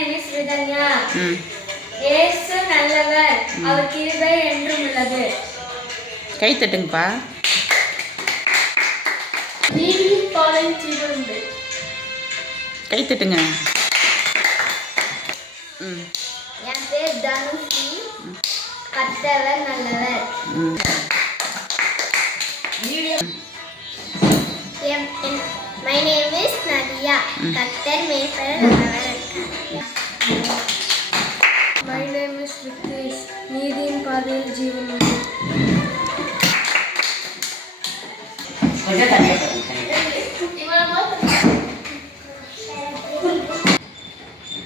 name is Vidanya. இயேசு நல்லவர், அவர் கிருபை என்றும் உள்ளது. கை தட்டுங்கப்பா. நீதியின் பாதையில் ஜீவன் உண்டு. கை தட்டுங்க. என் பேர் தனுஷி. கர்த்தர் நல்லவர். My name is Nadia. கர்த்தர் மேய்ப்பர் நல்லவர். My name is Ritesh. நீதியின் பாதையில் ஜீவன் உண்டு.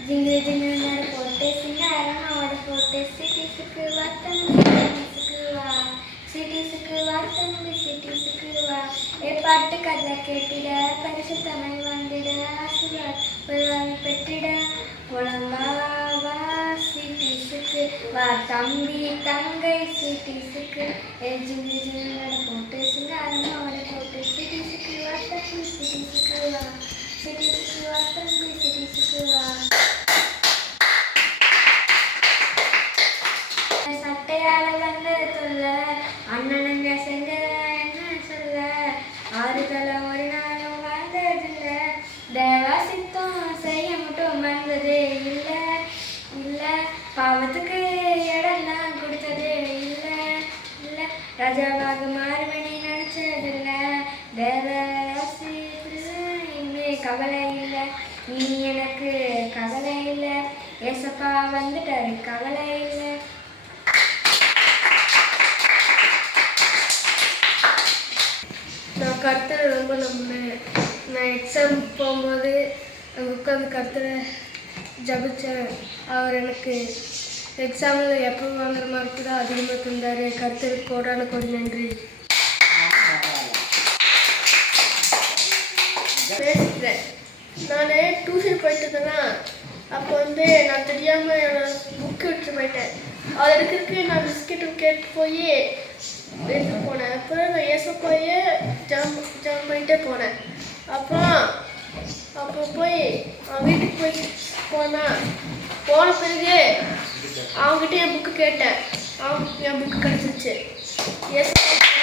जिंगल जिंगल मेरे पोते सिंगारा हमारे पोते सिटी सिकवा सिटी सिकवा ए पाट कदला केटिड परिशुद्धमय वंदिड आशीर्वाद परवान पेटिड कोलंगावा सिटी सिकवा तंबी तंगई सिटी सिक ए जिंगल जिंगल मेरे पोते सिंगारा हमारे पोते सिटी सिकवा सिटी सिकवा तंबी सिटी सिकवा சட்டையால வந்து சொல்ல அண்ணனுங்க செஞ்ச என்ன சொல்ல ஆறுதல ஒரு நாளும் வாழ்ந்ததில்ல தேவாசித்தம் செய்ய மட்டும் வந்ததே இல்லை இல்லை பாவத்துக்கு இடம்லாம் கொடுத்ததே இல்லை இல்லை ராஜாவாக மாறுவனி நினைச்சதில்ல தேவாசி இனிமே கவலை இல்லை நீ எனக்கு கவலை இல்லை ஏசப்பா வந்துட்டாரு கவலை இல்லை. நான் கர்த்தரை ரொம்ப நம்பினேன். நான் எக்ஸாம் போகும்போது அங்கே உட்காந்து கர்த்தரை ஜபித்தேன். அவர் எனக்கு எக்ஸாமில் எப்போ வாங்குற மார்க்கு தான் அதிகமாக தந்தார். கர்த்தருக்கு கோடான கோடி நன்றி. பேசுகிறேன். நான் டியூஷன் போயிட்டு இருந்தேன்னா அப்போ வந்து நான் தெரியாமல் என்னோட புக்கு விட்டு போயிட்டேன். அது எடுக்கிறதுக்கு நான் பிஸ்கெட்டு கேட்டு போய் எடுத்து போனேன். அப்புறம் நான் ஏசப்போய் ஜம் பண்ணிட்டே போனேன். அப்போ போய் வீட்டுக்கு போன பிறகு அவங்ககிட்ட என் புக்கு கேட்டேன். என் புக்கு கிடச்சிருச்சு. ஏசப்பா